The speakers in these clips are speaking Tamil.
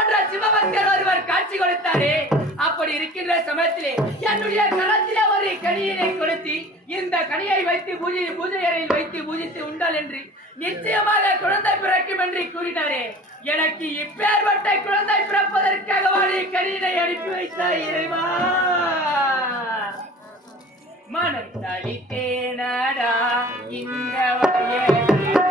போன்ற சிவபக்தர் ஒருவர் காட்சி கொடுத்தாரே அப்படி இருக்கின்ற சமயத்திலே என்னுடைய கரத்திலே ஒரு கனியினை கொடுத்து இந்த கனியை வைத்து பூஜை பூஜை அறையில் வைத்து பூஜித்து உண்டால் என்று நிச்சயமாக குழந்தை பிறக்கும் என்று கூறினாரே எனக்கு இப்பேற்பட்ட குழந்தை பிறப்பதற்காக வாடி கனியினை அனுப்பி வைத்தார் இறைவா மனம் தளித்தேனடா இந்த வயலில்.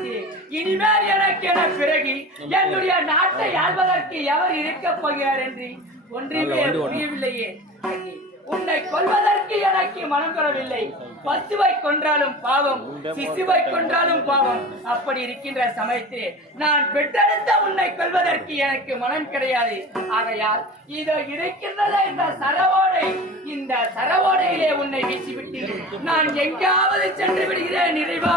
சமயத்தில் இனிமேல் எனக்கு என பிறகு என்னுடைய நாட்டை ஆள்வதற்கு எவர் இருக்கப் போகிறார் என்று ஒன்றுமே புரியவில்லையே. உன்னை கொல்வதற்கு எனக்கு மனம் தரவில்லை பசுவை கொன்றாலும் பாவம் சிசுவை கொன்றாலும் பாவம். அப்படி இருக்கின்ற சமயத்தில் நான் பெற்றெடுத்த உன்னை கொல்வதற்கு எனக்கு மனம் கிடையாது. ஆகையால் இதோ இருக்கின்றத இந்த சரவோடை. இந்த சரவோடையிலே உன்னை வீசிவிட்டு நான் எங்காவது சென்று விடுகிறேன் நிறைவா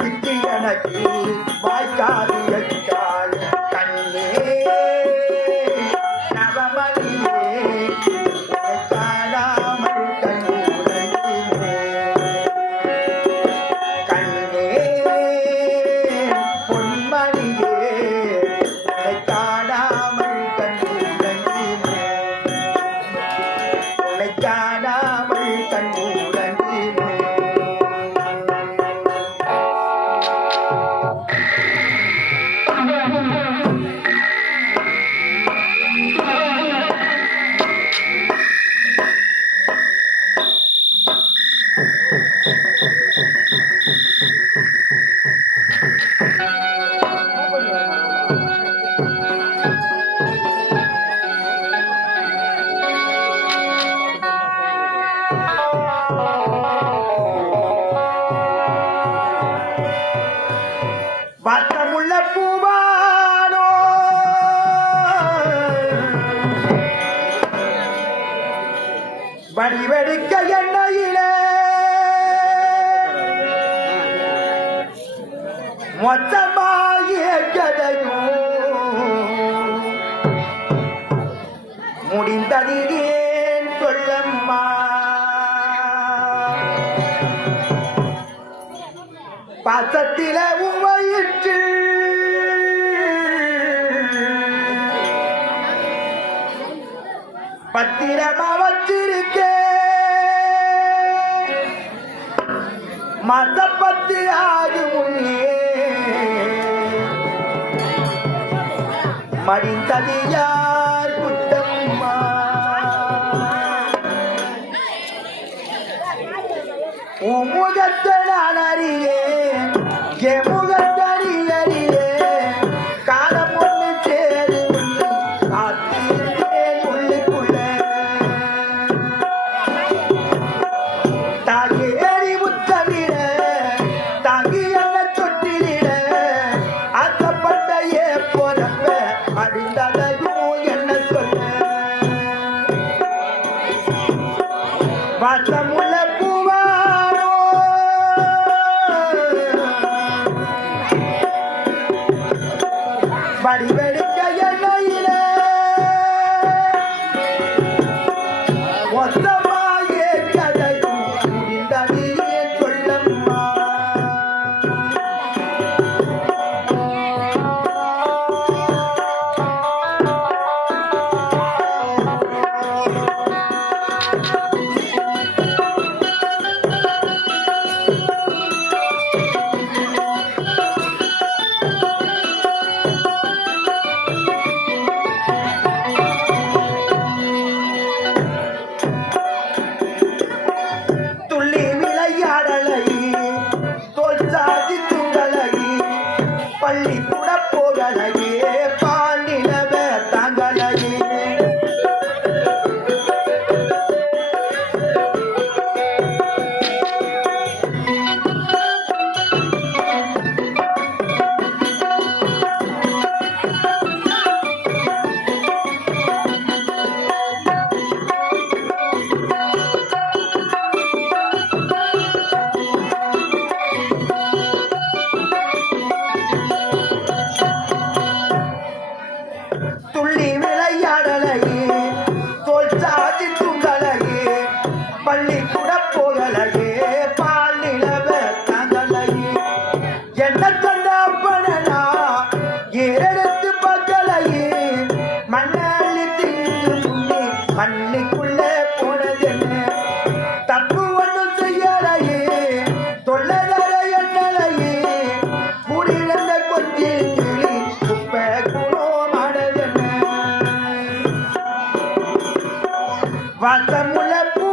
வசமுள்ள எனக்கு வாய்க்காது எட்டு மடிந்தது யார் Faltan por la.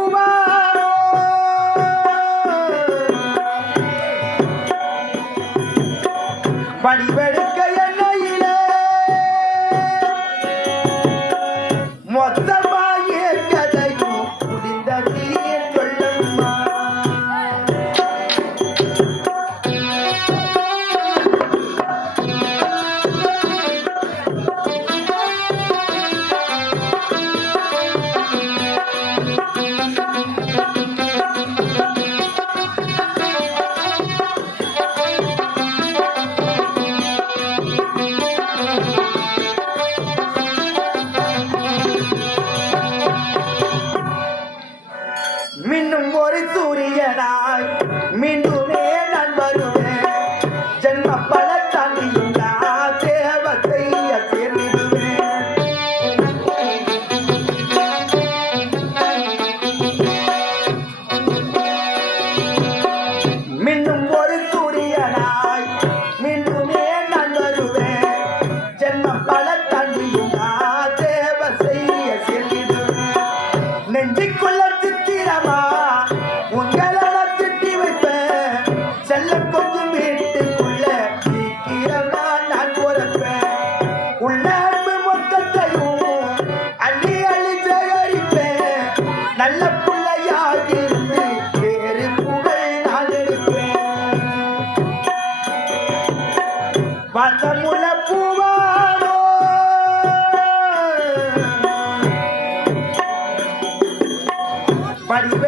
Maribel.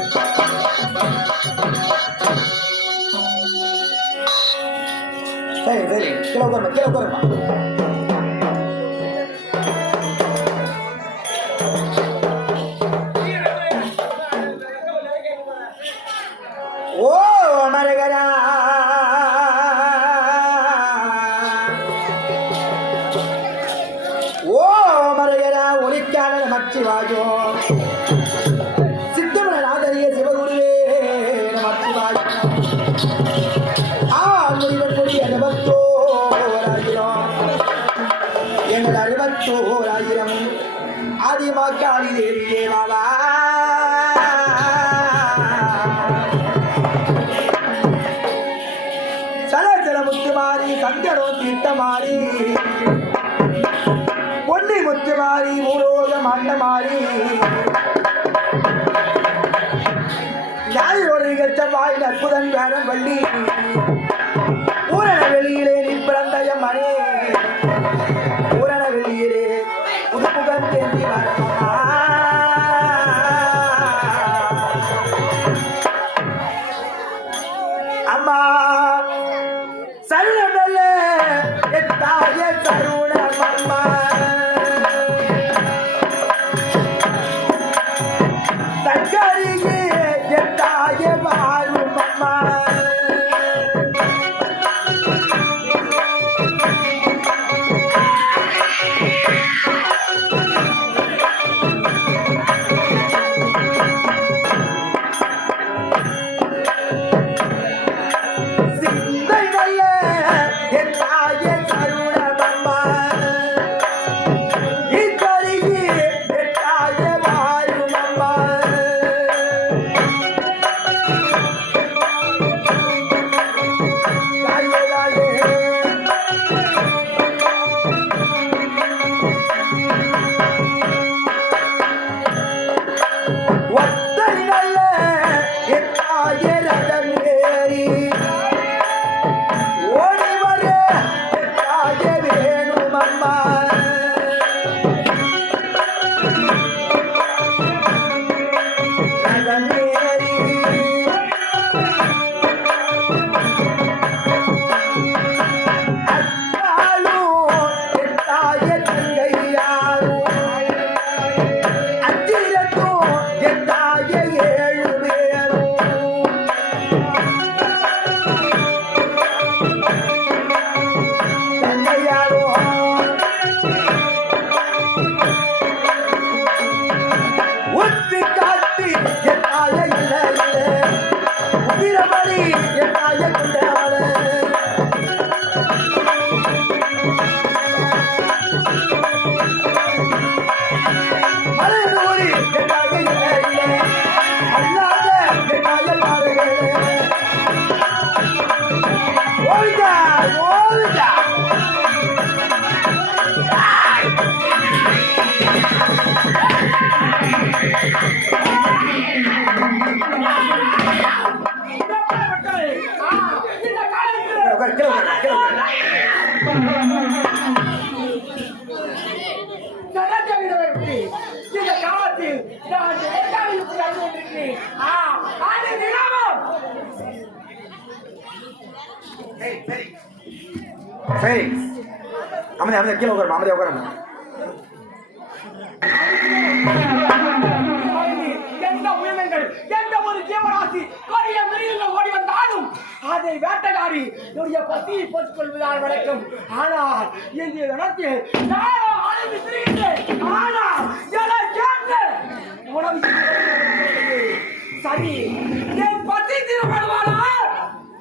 get up get up kilo gorma சரி அமைதி அமைதி கீழே உட்காரணும் அமைதியாக உட்காரணும் எந்த உயிரினங்கள் எந்த ஒரு ஜீவராசி கொடிய மிருகங்கள் வழக்கம் ஆனால் இந்த இடத்தில் நானும் அழிந்து திரிகின்றேன் ஆனால் என சரி என் பசி திருப்படுவானா?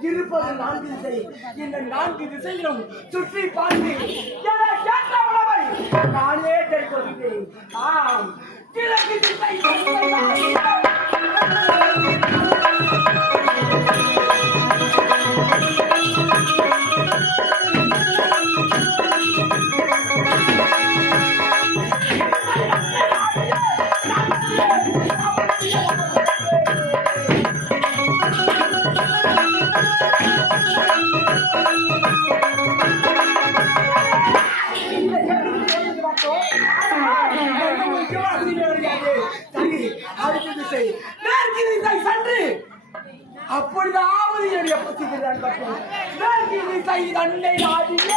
இருப்பது நான்கு திசை. இந்த நான்கு திசையிலும் சுற்றி பார்த்து ஏற்ற உணவை நானே தெரிந்து வருகிறேன் ஆம். கிழக்கு திசை. அப்பொழுதாவது என்னுடைய பசிக்கிறான் பார்த்தோம் அன்னை திசை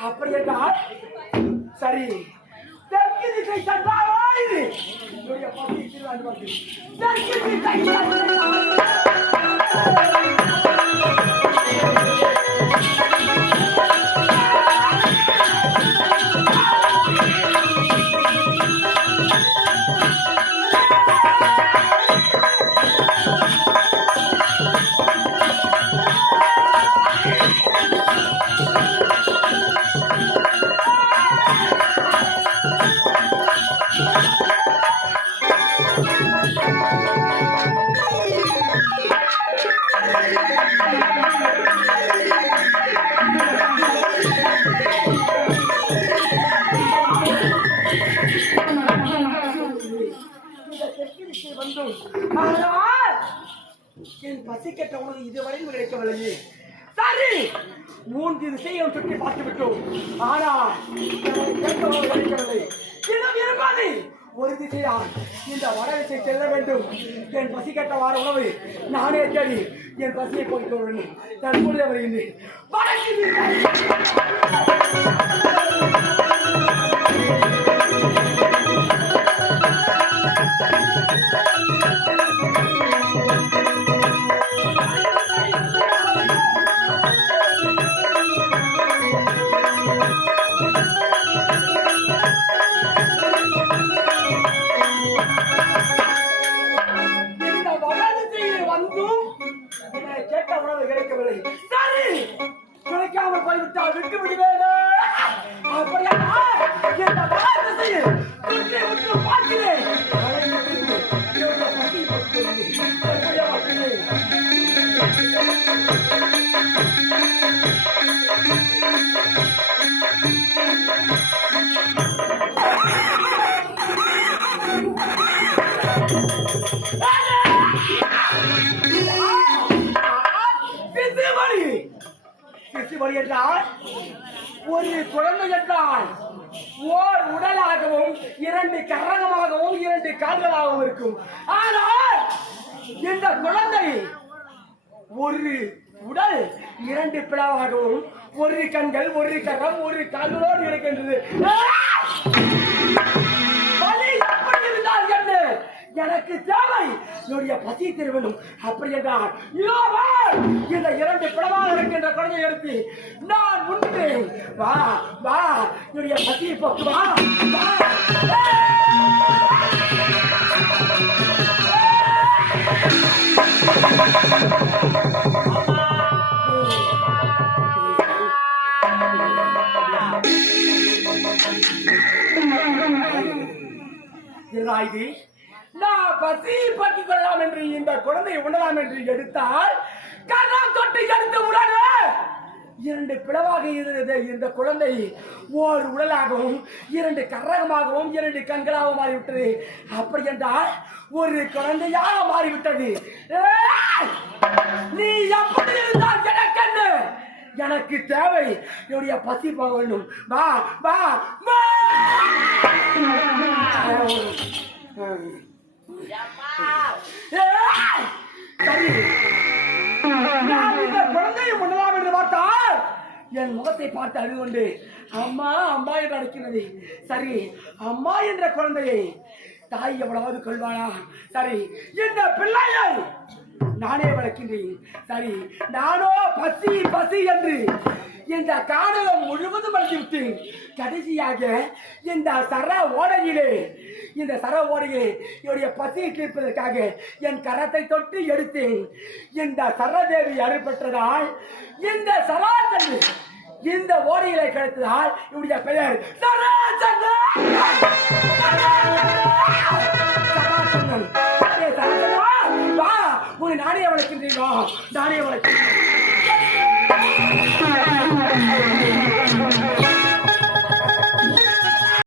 அப்படி என்றால் சரி. தெற்கு திசை சென்றால் என்னுடைய பசி திருவாண்டு தெற்கு திசை இந்த வட செல்ல வேண்டும். என் பசி கெட்ட வார உணவு நானே தேடி என் பசியை போய்க்க வேண்டும் தற்பொழுது வருகின்றேன் ஒரு குழந்தை என்றால் ஓர் உடலாகவும் இரண்டு கரகமாகவும் இரண்டு கால்களாகவும் இருக்கும். ஆனால் இந்த குழந்தை ஒரு உடல் இரண்டு பிளவாகவும் ஒரு கண்கள் ஒரு கரம் ஒரு கால்களோடு இருக்கின்றது. எனக்கு தேவை என்னுடைய பசி திருவனும் அப்படி என்றால் இதோ இந்த இரண்டு பிளவாக இருக்கின்ற குழந்தை எடுத்து நான் முன்னே வா வா என்னுடைய பசியை போக்கு வா இது பசி பற்றி கொள்ளலாம் என்று இந்த குழந்தை உணலாம் என்று எடுத்தால் கரம் தொட்டு எடுத்த உடனே இரண்டு பிளவாக இருந்தது இந்த குழந்தை. ஓர் உடலாகவும் இரண்டு கரகமாகவும் இரண்டு கண்களாகவும் மாறிவிட்டது. அப்படி என்றால் ஒரு குழந்தையாக மாறிவிட்டது. நீ எப்படி இருந்தால் எனக்கு எனக்கு தேவை. என்னுடைய பசி போக வேண்டும். வா வா வா. சரி குழந்தையை பண்ணலாம் என்று பார்த்தால் என் முகத்தை பார்த்து அழுது கொண்டு அம்மா அம்மா என்று அழைக்கிறது சரி அம்மா என்ற குழந்தையை தாய் எவ்வளவாவது கொள்வாளா சரி இந்த பிள்ளையை நானே வளர்க்கின்றேன். சரி நானோ பசி பசி என்று இந்த காடகம் முழுவதும் வளர்த்து கடைசியாக இந்த சர ஓடையிலே இந்த சர ஓடையிலே என்னுடைய பசியை தீர்ப்பதற்காக என் கரத்தை தொட்டு எடுத்தேன். இந்த சரதேவி அருள் பெற்றதால் இந்த சராசன் இந்த ஓடையிலே கிடைத்ததால் இவருடைய பெயர் சராசன் சராசந்தன் ஏ சராசந்தா, வா நானே வளர்க்கின்றேன் நானே வளர்க்கின்றேன். Thank you.